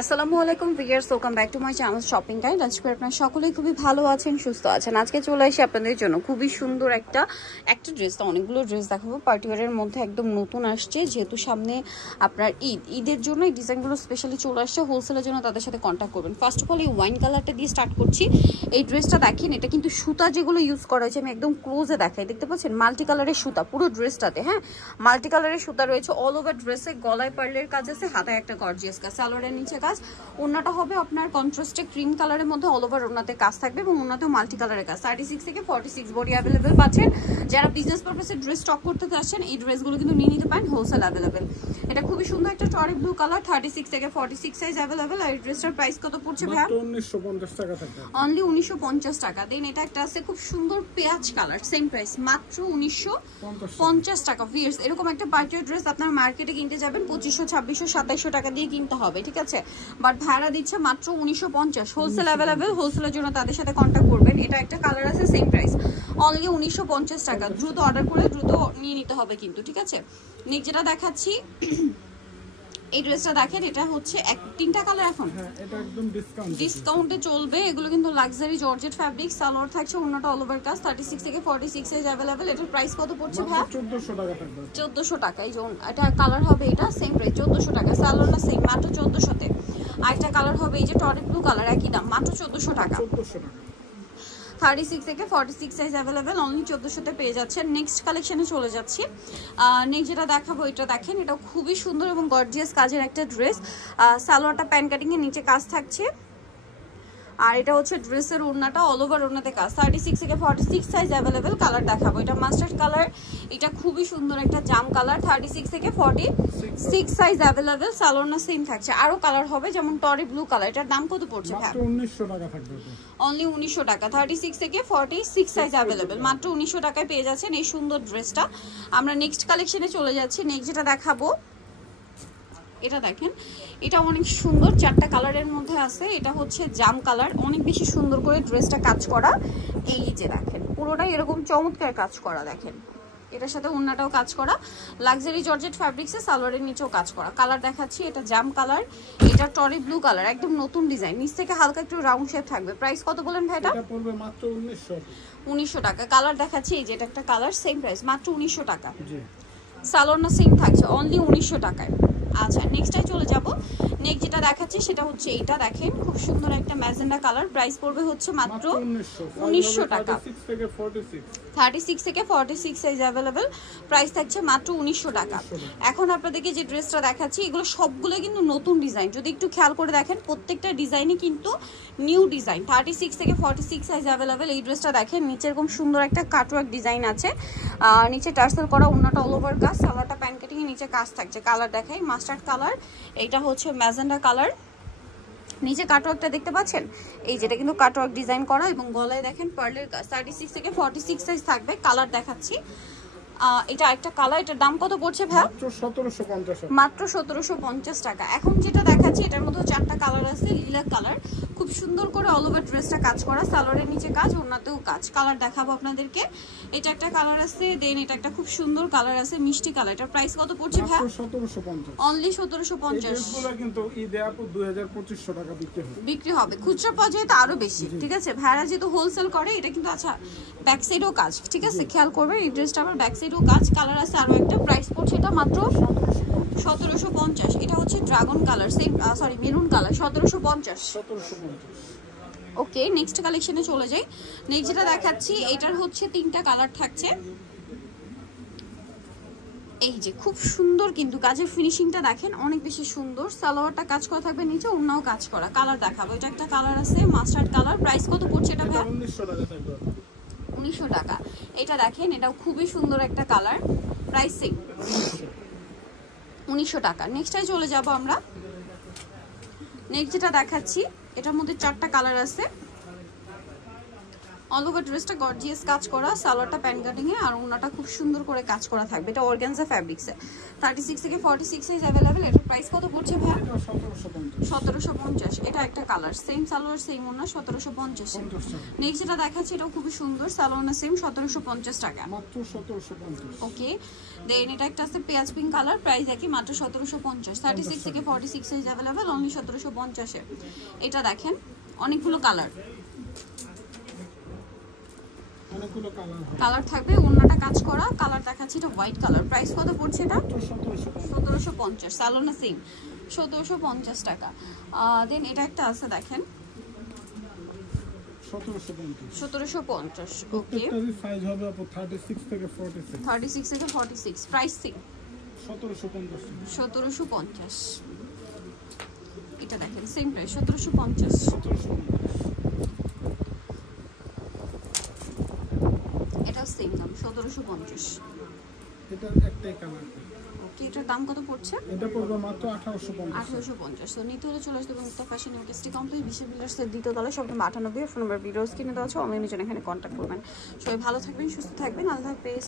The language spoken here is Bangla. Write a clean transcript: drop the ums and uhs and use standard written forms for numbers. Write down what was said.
আসসালামু আলাইকুম viewers, welcome back to my channel shopping guide. আজকে আপনারা সকলেই খুবই ভালো আছেন, সুস্থ আছেন। আজকে চলে আসি আপনাদের জন্য খুবই সুন্দর একটা ড্রেস, অনেকগুলো ড্রেস দেখাবো। পার্টিওয়ারের মধ্যে একদম নতুন আসছে, যেহেতু সামনে আপনার ঈদের জন্য এই ডিজাইনগুলো স্পেশালি চলে আসছে। হোলসেলের জন্য তাদের সাথে কন্ট্যাক্ট করবেন। ফার্স্ট অফ অল এই ওয়াইন কালারটা দিয়ে স্টার্ট করছি। এই ড্রেসটা দেখেন, এটা কিন্তু সুতা যেগুলো ইউজ করা হয়েছে, আমি একদম ক্লোজে দেখাই, দেখতে পাচ্ছেন মাল্টি কালারের সুতা পুরো ড্রেসটাতে। হ্যাঁ, মাল্টি কালারের সুতা রয়েছে অল ওভার ড্রেসে। গলায় পার্লের কাজ আছে, হাতায় একটা গর্জিয়াস কাজ, সালোয়ারের নিচে কাজ। ওড়নাটা হবে আপনার কন্ট্রাস্টে ক্রিম কালারের মধ্যে, অল ওভার ওড়নাতে কাজ থাকবে এবং ওড়নাতেও মাল্টি কালারের কাজ। 36 থেকে 46 বডি অ্যাভেলেবেল পাচ্ছেন। যারা বিজনেস পারপাসে ড্রেস স্টক করতে চাচ্ছেন, এই ড্রেসগুলো কিন্তু নিয়ে নিতে পারেন, হোলসেল অ্যাভেলেবেল। এটা খুবই সুন্দর একটা টরি ব্লু কালার, 36 থেকে 46 সাইজ অ্যাভেলেবেল। আর এই ড্রেসটার প্রাইস কত পড়ছে ভাই? 1950 টাকা থাকবে, অনলি 1950 টাকা। দেন এটা একটা আছে খুব সুন্দর পেঁয়াজ কালার, সেম প্রাইস, মাত্র 1950 টাকা। ভিউয়ার্স, এরকম একটা পার্টির ড্রেস আপনার মার্কেটে কিনতে যাবেন 2500, 2600, 2700 টাকা দিয়ে কিনতে হবে, ঠিক আছে? বাট ভাড়া দিচ্ছে মাত্র 1950। হোলসেল অ্যাভেলেবেল, হোলসেলের জন্য তাদের সাথে কন্ট্যাক্ট করবেন। এটা একটা কালার আছে, সেম প্রাইস, অনলি 1950 টাকা। দ্রুত অর্ডার করে দ্রুত নিয়ে নিতে হবে কিন্তু, ঠিক আছে? নেক্সট যেটা দেখাচ্ছি, এই ড্রেসটা দেখেন, এটা হচ্ছে তিনটা কালার এখন, হ্যাঁ এটা একদম ডিসকাউন্টে চলবে। এগুলো কিন্তু লাক্সারি জর্জেট ফ্যাব্রিক, সালোয়ার থাকছে, ওন্নাটা অল ওভার কাজ। 36 থেকে 46 সাইজ अवेलेबल। এটার প্রাইস কত পড়ছে ভাই? 1400 টাকা থাকবে। 1400 টাকা। এই যে এটা কালার হবে, এটা সেম প্রাইস 1400 টাকা। সালোয়ারটা সেম, মাত্র 1400 তে। আর একটা কালার হবে এই যে টরি ব্লু কালার, একই দাম, মাত্র 1400 টাকা। 1400 টাকা। 36 থেকে 46 সাইজ অ্যাভেলেবেল, অনলি 1400 তে পেয়ে যাচ্ছেন। নেক্সট কালেকশনে চলে যাচ্ছি। নেক্সট যেটা দেখাবো, এটা দেখেন, এটা খুবই সুন্দর এবং গর্জিয়াস কাজের একটা ড্রেস। সালোয়ারটা প্যান কাটিং এর নিচে কাজ থাকছে, আর এটা হচ্ছে ড্রেসের ওড়নাটা অল ওভার ওড়নাতে কাজ। 36 থেকে 46 সাইজ অ্যাভেলেবেল। কালার দেখাবো, এটা মাস্টার্ড কালার, এটা খুবই সুন্দর একটা জাম কালার। 36 থেকে 46 সাইজ অ্যাভেলেবেল। সালোয়ারটা সেম থাকছে, আরো কালার হবে, যেমন টরি ব্লু কালার। এটার দাম কত পড়ছে ভাই? মাত্র 1900 টাকা থাকবে, অনলি 1900 টাকা। 36 থেকে 46 সাইজ অ্যাভেলেবেল, মাত্র 1900 টাকায় পেয়ে যাচ্ছেন এই সুন্দর ড্রেসটা। আমরা নেক্সট কালেকশনে চলে যাচ্ছি। নেক্সট যেটা দেখাবো, এটা দেখেন, এটা অনেক সুন্দর, চারটা কালারের মধ্যে আছে। এটা হচ্ছে জাম কালার, অনেক বেশি সুন্দর করে ড্রেসটা কাজ করা। এই যে দেখেন, পুরোটাই এরকম চমৎকার কাজ করা, দেখেন এটার সাথে ওড়নাটাও কাজ করা। লাক্সারি জর্জেট ফ্যাব্রিক্সে সালোয়ারের নিচেও কাজ করা। কালার দেখাচ্ছি, এটা জাম কালার, এটা টরি ব্লু কালার, একদম নতুন ডিজাইন। নিচ থেকে হালকা একটু রাউন্ড শেপ থাকবে। প্রাইস কত বলেন ভাই? এটা পড়বে মাত্র 1900 টাকা। কালার দেখাচ্ছি, এই যে এটা একটা কালার, সেম প্রাইস, মাত্র 1900 টাকা। জি, সালোয়ারটা সেম থাকছে, অনলি 1900 টাকায়। আচ্ছা, নেক্সটটাই চলে যাব। নেক্সট যেটা দেখাচ্ছি সেটা হচ্ছে এইটা, দেখেন খুব সুন্দর একটা ম্যাজেন্ডা কালার। প্রাইস পড়বে হচ্ছে মাত্র 1900 টাকা। 36 থেকে 46 সাইজ অ্যাভেলেবেল। প্রাইস থাকছে মাত্র 1900 টাকা। এখন আপনাদেরকে যে ড্রেসটা দেখাচ্ছি, এগুলো সবগুলো কিন্তু নতুন ডিজাইন। যদি একটু খেয়াল করে দেখেন, প্রত্যেকটা ডিজাইনই কিন্তু নিউ ডিজাইন। 36 থেকে 46 সাইজ অ্যাভেলেবেল। এই ড্রেসটা দেখেন, নিচে এরকম সুন্দর একটা কাটওয়ার্ক ডিজাইন আছে, নিচে টার্সেল করা, ওন্নাটা অল ওভার কাজ, সালোয়ারটা প্যান কাটিং এর নিচে কাজ থাকছে। কালার দেখাই, মাস্টার্ড কালার, এইটা হচ্ছে ম্যাজেন্ডা কালার। নিচে কাটওয়ার্কটা দেখতে পাচ্ছেন, এই যেটা কিন্তু কাটওয়ার্ক ডিজাইন করা, এবং গলায় দেখেন পার্লের কাজ। 36 থেকে 46 সাইজ থাকবে। কালার দেখাচ্ছি, এটা একটা কালার। এটার দাম কত পড়ছে ভাই? মাত্র 1750 টাকা। এখন যেটা দেখাচ্ছি, এটার মধ্যে চারটা কালার আছে। লিলা কালার, খুব সুন্দর করে অল ওভার ড্রেসটা কাজ করা, সালোয়ারের নিচে কাজ, ওড়নাতেও কাজ। কালার দেখাবো আপনাদেরকে। এটা একটা কালার আছে, দেন এটা একটা খুব সুন্দর কালার আছে, মিষ্টি কালার। এটার প্রাইস কত পড়ছে ভাই? 1750। অনলি 1750। এগুলো কিন্তু ঈদে আপু 2500 টাকা বিক্রি হবে। খুচরা পর্যায়ে তো আরো বেশি, ঠিক আছে? ভাড়া যেহেতু হোলসেল করে, এটা কিন্তু আচ্ছা ব্যাক সাইডও কাজ, ঠিক আছে? খেয়াল করবেন, এই ড্রেসটা আবার ব্যাক সাইডও কাজ। কালার আছে আরো একটা। প্রাইস পড়ছে এটা মাত্র 1750। এটা হচ্ছে dragon colour, same sorry maroon colour, 1750। ওকে, নেক্সট কালেকশনে চলে যাই। নেক্সট যেটা দেখাচ্ছি, এটার হচ্ছে তিনটা কালার থাকছে। এই যে খুব সুন্দর, কিন্তু কাজের ফিনিশিংটা দেখেন অনেক বেশি সুন্দর। সালোয়ারটা কাজ করা থাকবে, নিচে ওড়নাও কাজ করা। কালার দেখাবো, এটা একটা কালার আছে মাস্টার্ড কালার। প্রাইস কত পড়ছে এটা ভাই? 1900 টাকা। এটা দেখেন, এটাও খুবই সুন্দর একটা কালার। প্রাইস সেম, 1900 টাকা। নেক্সটটাই চলে যাব আমরা। নেক্সট যেটা দেখাচ্ছি, এটার মধ্যে চারটা কালার আছে। অল ওভার ড্রেসটা গর্জিয়াস কাজ করা, সালোয়ারটা প্যান্ট কাটিং এ আর ওন্নাটা খুব সুন্দর করে কাজ করা থাকবে। এটা অর্গানজা ফ্যাব্রিক্সে 36 থেকে 46 সাইজ अवेलेबल। এটার প্রাইস কত পড়ছে ভাই? 1750। এটা একটা কালার, সেম সালোয়ার সেম ওন্না, 1750 এ। নেক্সট যেটা দেখাচ্ছি এটাও খুব সুন্দর, সালোয়ার না সেম, 1750 টাকা মাত্র 1750। ওকে, দেন এটা একটা আছে পেঁয়াজ পিঙ্ক কালার, প্রাইস একই মাত্র 1750। 36 থেকে 46 সাইজ अवेलेबल, অনলি 1750 এ। এটা দেখেন অনেকগুলো কালার থাকবে, ওন্নাটা কাজ করা কালার দেখাচ্ছি। এটা হোয়াইট কালার, প্রাইস কত পড়ছে এটা? 1750। সালোনা সেম 1750 টাকা। দেন এটা একটা আছে দেখেন 1750। ওকে, সাইজ হবে আপু 36 থেকে 46। 36 থেকে 46, প্রাইস সেম 1750। 1750। এটা দেখেন সেম প্রাইস 1750। এটা সেম দাম 1750। এটা একটাই কালার। ওকে, এটার দাম কত পড়ছে? এটা পড়বে মাত্র 1850। 1850। তো নিতে হলে চলে আসবে মুক্তা ফ্যাশন ইউকেস্টি কমপ্লিট বিশ্ব বিল্ডার্সের দ্বিতীয় তলায়, সব নম্বর 98। ফোন নাম্বার ভিডিওস কিনে দেওয়া আছে, অনলাইনে জন্য এখানে কন্ট্যাক্ট করবেন। সবাই ভালো থাকবেন, সুস্থ থাকবেন, আল্লাহ হাফেজ।